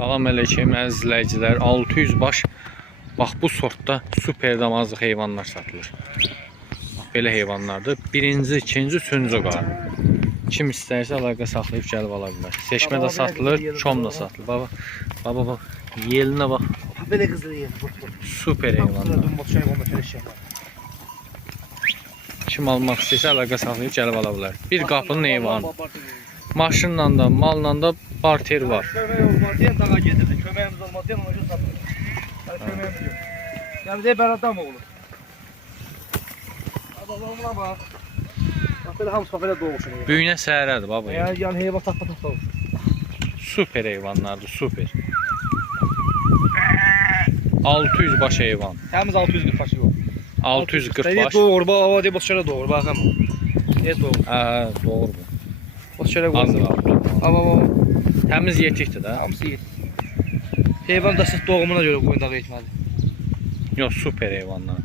Salam əleykum əziz izləyicilər. 600 baş bax bu sortda super damazlıq heyvanlar satılır. Bax belə heyvanlardır. Birinci, ikinci, üçüncü qar. Kim istəyirsə əlaqə saxlayıb gəlib ala bilər. Seçmə də satılır, çom da satılır. Baba. Yelinə bax. Belə qızılı yer. Super heyvanlar. Kim almaq istəyirsə əlaqə saxlayıb gəlib ala bilər. Bir qapının heyvanı. Maşınla da, malla da barter var. Kömək olmaz deyən dağa gedirdi. Köməyimiz olmaz deyən ona görə satılır. Yəni köməyimiz yox. Yəni deyək ben adam oğlu. Adamlarına bax. Bax belə hamısı belə doğuşur. Büyünə səhərədir baba. Yəni heyvan tapma doğuşur. Super heyvanlardır, super. 600 baş heyvan. Təmiz 640 başı yox. 640 Deyək baş. doğur, bax hava deyək boşlara doğur, baxam. Deyək doğur. Doğru bu. Boşlara Az qoyur. qaldı. Amma Təmiz yetikdir də. hamısı yet. Heyvan da siz doğumuna görə qoyun dağa etməli. Yox, super heyvanlar.